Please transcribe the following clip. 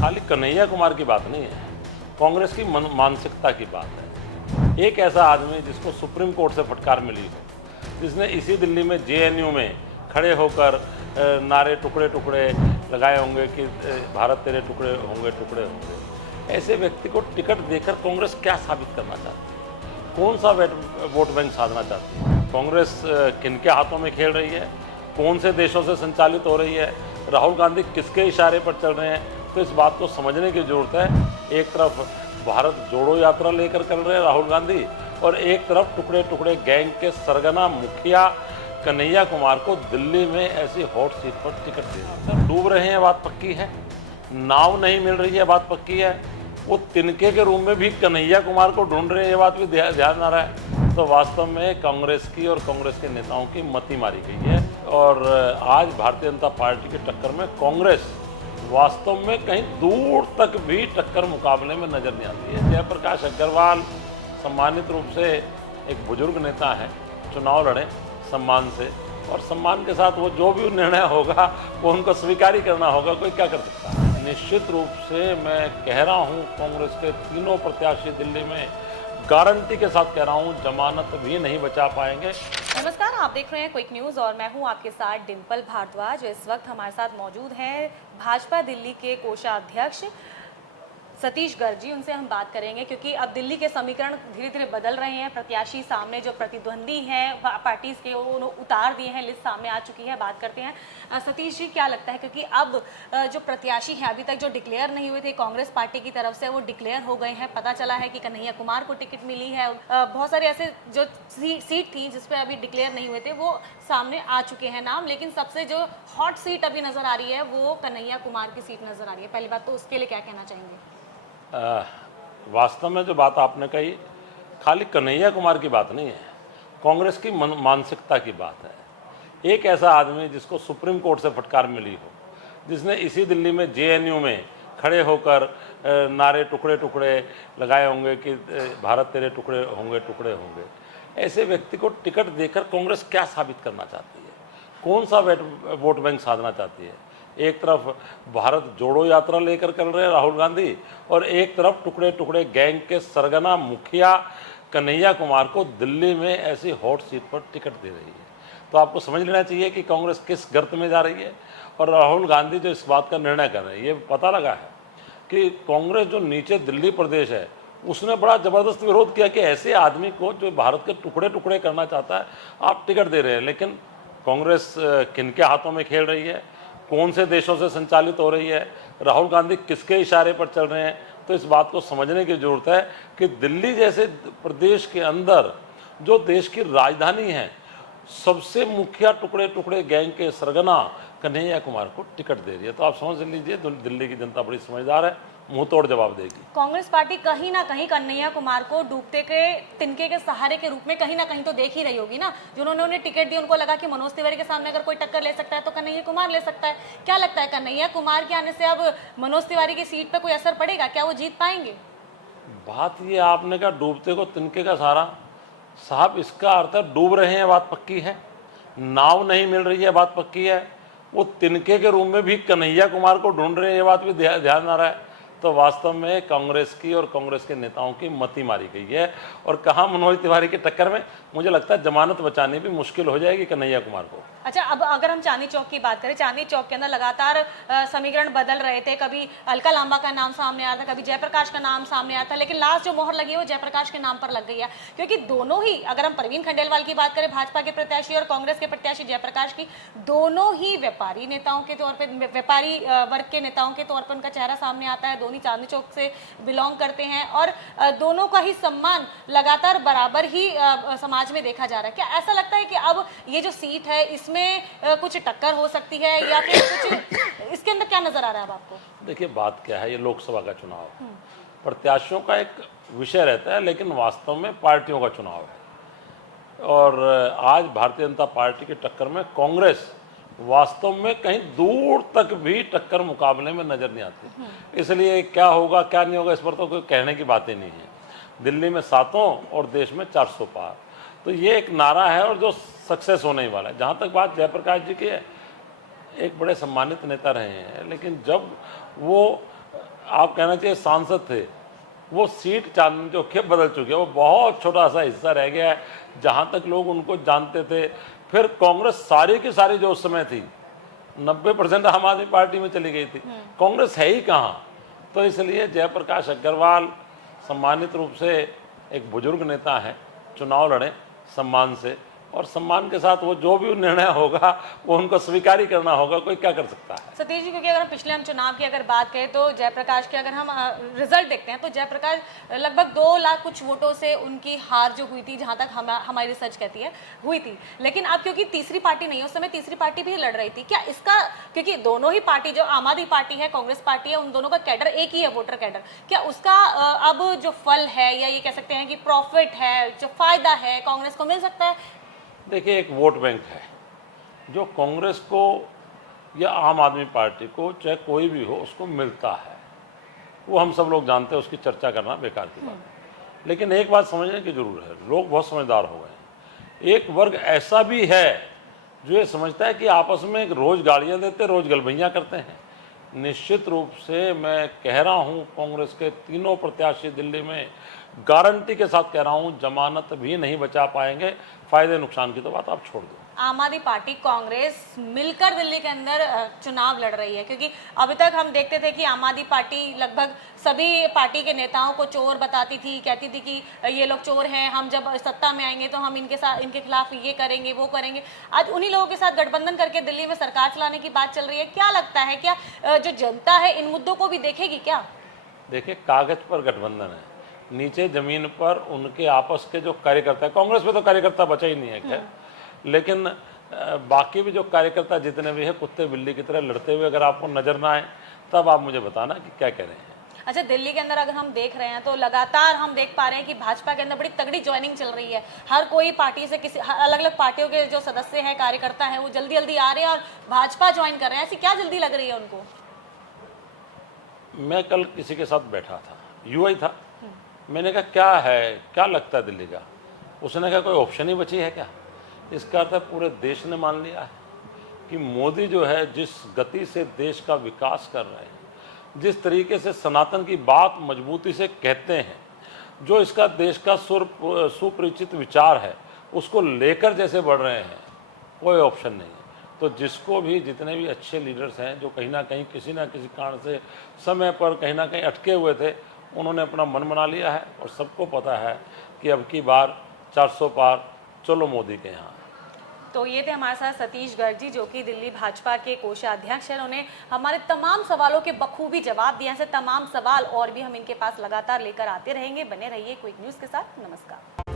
खाली कन्हैया कुमार की बात नहीं है, कांग्रेस की मानसिकता की बात है। एक ऐसा आदमी जिसको सुप्रीम कोर्ट से फटकार मिली हो, जिसने इसी दिल्ली में जेएनयू में खड़े होकर नारे टुकड़े टुकड़े लगाए होंगे कि भारत तेरे टुकड़े होंगे टुकड़े होंगे, ऐसे व्यक्ति को टिकट देकर कांग्रेस क्या साबित करना चाहती है? कौन सा वोट बैंक साधना चाहती है? कांग्रेस किनके हाथों में खेल रही है? कौन से देशों से संचालित हो रही है? राहुल गांधी किसके इशारे पर चल रहे हैं? तो इस बात को समझने की ज़रूरत है। एक तरफ भारत जोड़ो यात्रा लेकर चल रहे हैं राहुल गांधी, और एक तरफ टुकड़े टुकड़े गैंग के सरगना मुखिया कन्हैया कुमार को दिल्ली में ऐसी हॉट सीट पर टिकट दे रहे। डूब रहे हैं, बात पक्की है। नाव नहीं मिल रही है, बात पक्की है। वो तिनके के रूम में भी कन्हैया कुमार को ढूंढ रहे हैं, ये बात भी ध्यान आ रहा है। तो वास्तव में कांग्रेस की और कांग्रेस के नेताओं की मति मारी गई है, और आज भारतीय जनता पार्टी की टक्कर में कांग्रेस वास्तव में कहीं दूर तक भी टक्कर मुकाबले में नजर नहीं आती है। जयप्रकाश अग्रवाल सम्मानित रूप से एक बुजुर्ग नेता है, चुनाव लड़े सम्मान से, और सम्मान के साथ वो जो भी निर्णय होगा वो उनको स्वीकार ही करना होगा, कोई क्या कर सकता है। निश्चित रूप से मैं कह रहा हूँ, कांग्रेस के तीनों प्रत्याशी दिल्ली में गारंटी के साथ कह रहा हूँ जमानत भी नहीं बचा पाएंगे। नमस्कार, आप देख रहे हैं क्विक न्यूज और मैं हूं आपके साथ डिंपल भारद्वाज। इस वक्त हमारे साथ मौजूद हैं भाजपा दिल्ली के कोषाध्यक्ष सतीश गर्ग जी। उनसे हम बात करेंगे क्योंकि अब दिल्ली के समीकरण धीरे धीरे बदल रहे हैं। प्रत्याशी सामने जो प्रतिद्वंदी हैं पार्टीज के, वो उतार दिए हैं, लिस्ट सामने आ चुकी है। बात करते हैं सतीश जी, क्या लगता है, क्योंकि अब जो प्रत्याशी हैं अभी तक जो डिक्लेयर नहीं हुए थे कांग्रेस पार्टी की तरफ से, वो डिक्लेयर हो गए हैं। पता चला है कि कन्हैया कुमार को टिकट मिली है। बहुत सारे ऐसे जो सीट थी जिसपे अभी डिक्लेयर नहीं हुए थे वो सामने आ चुके हैं नाम, लेकिन सबसे जो हॉट सीट अभी नजर आ रही है वो कन्हैया कुमार की सीट नजर आ रही है। पहली बात तो उसके लिए क्या कहना चाहेंगे? वास्तव में जो बात आपने कही, खाली कन्हैया कुमार की बात नहीं है, कांग्रेस की मानसिकता की बात है। एक ऐसा आदमी जिसको सुप्रीम कोर्ट से फटकार मिली हो, जिसने इसी दिल्ली में जेएनयू में खड़े होकर नारे टुकड़े टुकड़े लगाए होंगे कि भारत तेरे टुकड़े होंगे, ऐसे व्यक्ति को टिकट देकर कांग्रेस क्या साबित करना चाहती है? कौन सा वोट बैंक साधना चाहती है? एक तरफ भारत जोड़ो यात्रा लेकर चल रहे हैं राहुल गांधी, और एक तरफ टुकड़े टुकड़े गैंग के सरगना मुखिया कन्हैया कुमार को दिल्ली में ऐसी हॉट सीट पर टिकट दे रही है। तो आपको समझ लेना चाहिए कि कांग्रेस किस गर्त में जा रही है, और राहुल गांधी जो इस बात का निर्णय कर रहे हैं, ये पता लगा है कि कांग्रेस जो नीचे दिल्ली प्रदेश है उसने बड़ा ज़बरदस्त विरोध किया कि ऐसे आदमी को जो भारत के टुकड़े टुकड़े करना चाहता है आप टिकट दे रहे हैं। लेकिन कांग्रेस किनके हाथों में खेल रही है? कौन से देशों से संचालित हो रही है? राहुल गांधी किसके इशारे पर चल रहे हैं? तो इस बात को समझने की ज़रूरत है कि दिल्ली जैसे प्रदेश के अंदर जो देश की राजधानी है, सबसे मुखिया टुकड़े टुकड़े गैंग के सरगना कन्हैया कुमार को टिकट दे रही है। तो आप समझ लीजिए दिल्ली की जनता बड़ी समझदार है, मुंह तोड़ जवाब देगी। कांग्रेस पार्टी कहीं ना कहीं कन्हैया कुमार को डूबते के तिनके के सहारे के रूप में कहीं ना कहीं तो देख ही रही होगी ना। जिन्होंने उन्हें टिकट दी उनको लगा कि मनोज तिवारी के सामने अगर कोई टक्कर ले सकता है तो कन्हैया कुमार ले सकता है। क्या लगता है, कन्हैया कुमार के आने से अब मनोज तिवारी की सीट पर कोई असर पड़ेगा? क्या वो जीत पाएंगे? बात ये आपने कहा डूबते को तिनके का सहारा, साहब इसका अर्थ है डूब रहे हैं, बात पक्की है। नाव नहीं मिल रही है, बात पक्की है। वो तिनके के रूम में भी कन्हैया कुमार को ढूंढ रहे हैं, ये बात भी ध्यान आ रहा है। तो वास्तव में कांग्रेस की और कांग्रेस के नेताओं की मति मारी गई है, और कहाँ मनोज तिवारी की टक्कर में मुझे लगता है जमानत बचानी भी मुश्किल हो जाएगी कन्हैया कुमार को। अच्छा, अब अगर हम चांदनी चौक की बात करें, चांदनी चौक के अंदर लगातार समीकरण बदल रहे थे। कभी अलका लांबा का नाम सामने आया था, कभी जयप्रकाश का नाम सामने आया था, लेकिन लास्ट जो मोहर लगी है वो जयप्रकाश के नाम पर लग गई है। क्योंकि दोनों ही, अगर हम प्रवीण खंडेलवाल की बात करें भाजपा के प्रत्याशी और कांग्रेस के प्रत्याशी जयप्रकाश की, दोनों ही व्यापारी नेताओं के तौर पर, व्यापारी वर्ग के नेताओं के तौर पर उनका चेहरा सामने आता है। दोनों चांदनी चौक से बिलोंग करते हैं, और दोनों का ही सम्मान लगातार बराबर ही समाज में देखा जा रहा है। क्या ऐसा लगता है कि अब ये जो सीट है इसमें कुछ टक्कर हो सकती है, या फिर कुछ इसके अंदर क्या नजर आ रहा है अब आपको? देखिए बात क्या है, ये लोकसभा का चुनाव है, प्रत्याशियों का एक विषय रहता है, लेकिन वास्तव में पार्टियों का चुनाव है। और आज भारतीय जनता पार्टी की टक्कर में कांग्रेस वास्तव में कहीं दूर तक भी टक्कर मुकाबले में नजर नहीं आती। इसलिए क्या होगा क्या नहीं होगा इस पर तो कोई कहने की बातें नहीं है। दिल्ली में 700 और देश में 400 पार, तो ये एक नारा है और जो सक्सेस होने ही वाला है। जहाँ तक बात जयप्रकाश जी की है, एक बड़े सम्मानित नेता रहे हैं, लेकिन जब वो आप कहना चाहिए सांसद थे, वो सीट चांदनी चौक के बदल चुके हैं। वो बहुत छोटा सा हिस्सा रह गया है जहाँ तक लोग उनको जानते थे। फिर कांग्रेस सारी की सारी जो उस समय थी 90% आम आदमी पार्टी में चली गई थी, कांग्रेस है ही कहाँ। तो इसलिए जयप्रकाश अग्रवाल सम्मानित रूप से एक बुजुर्ग नेता हैं, चुनाव लड़े सम्मान से, और सम्मान के साथ वो जो भी निर्णय होगा वो उनको स्वीकार ही करना होगा, कोई क्या कर सकता है। सतीश जी, क्योंकि अगर हम पिछले चुनाव की अगर बात करें तो जयप्रकाश के अगर हम रिजल्ट देखते हैं तो जयप्रकाश लगभग 2 लाख कुछ वोटों से उनकी हार जो हुई थी, जहां तक हमारी रिसर्च कहती है हुई थी। लेकिन अब क्योंकि तीसरी पार्टी नहीं है, उस समय तीसरी पार्टी भी लड़ रही थी, क्या इसका, क्योंकि दोनों ही पार्टी, जो आम आदमी पार्टी है, कांग्रेस पार्टी है, उन दोनों का कैडर एक ही है, वोटर कैडर, क्या उसका अब जो फल है या ये कह सकते हैं कि प्रॉफिट है, जो फायदा है, कांग्रेस को मिल सकता है? देखिए, एक वोट बैंक है जो कांग्रेस को या आम आदमी पार्टी को, चाहे कोई भी हो, उसको मिलता है। वो हम सब लोग जानते हैं, उसकी चर्चा करना बेकार की बात है। लेकिन एक बात समझने की जरूर है, लोग बहुत समझदार हो गए हैं। एक वर्ग ऐसा भी है जो ये समझता है कि आपस में रोज गालियां देते, रोज गलभैयां करते हैं। निश्चित रूप से मैं कह रहा हूँ, कांग्रेस के तीनों प्रत्याशी दिल्ली में गारंटी के साथ कह रहा हूँ, जमानत भी नहीं बचा पाएंगे। फायदे नुकसान की तो बात आप छोड़ दो। आम आदमी पार्टी, कांग्रेस मिलकर दिल्ली के अंदर चुनाव लड़ रही है, क्योंकि अभी तक हम देखते थे कि आम आदमी पार्टी लगभग सभी पार्टी के नेताओं को चोर बताती थी, कहती थी कि ये लोग चोर हैं, हम जब सत्ता में आएंगे तो हम इनके खिलाफ ये करेंगे, वो करेंगे। आज उन्हीं लोगों के साथ गठबंधन करके दिल्ली में सरकार चलाने की बात चल रही है। क्या लगता है, क्या जो जनता है इन मुद्दों को भी देखेगी क्या? देखिए, कागज पर गठबंधन है, नीचे जमीन पर उनके आपस के जो कार्यकर्ता है, कांग्रेस में तो कार्यकर्ता बचा ही नहीं है खैर, लेकिन बाकी भी जो कार्यकर्ता जितने भी हैं, कुत्ते बिल्ली की तरह लड़ते हुए अगर आपको नजर ना आए, तब आप मुझे बताना कि क्या कह रहे हैं। अच्छा, दिल्ली के अंदर अगर हम देख रहे हैं तो लगातार हम देख पा रहे हैं कि भाजपा के अंदर बड़ी तगड़ी ज्वाइनिंग चल रही है। हर कोई पार्टी से, किसी अलग अलग पार्टियों के जो सदस्य हैं, कार्यकर्ता हैं, वो जल्दी जल्दी आ रहे हैं और भाजपा ज्वाइन कर रहे हैं। ऐसी क्या जल्दी लग रही है उनको? मैं कल किसी के साथ बैठा था, यूआई था, मैंने कहा क्या है, क्या लगता है दिल्ली का? उसने कहा कोई ऑप्शन ही बची है क्या? इसका अर्थ है पूरे देश ने मान लिया है कि मोदी जो है, जिस गति से देश का विकास कर रहे हैं, जिस तरीके से सनातन की बात मजबूती से कहते हैं, जो इसका देश का सुपरिचित विचार है, उसको लेकर जैसे बढ़ रहे हैं, कोई ऑप्शन नहीं है। तो जिसको भी, जितने भी अच्छे लीडर्स हैं जो कहीं ना कहीं किसी ना किसी कारण से समय पर कहीं ना कहीं अटके हुए थे, उन्होंने अपना मन बना लिया है और सबको पता है कि अब की बार 400 पार, चलो मोदी के यहाँ। तो ये थे हमारे साथ सतीश गर्ग जी, जो कि दिल्ली भाजपा के कोषाध्यक्ष हैं। उन्होंने हमारे तमाम सवालों के बखूबी जवाब दिए। ऐसे तमाम सवाल और भी हम इनके पास लगातार लेकर आते रहेंगे। बने रहिए क्विक न्यूज़ के साथ। नमस्कार।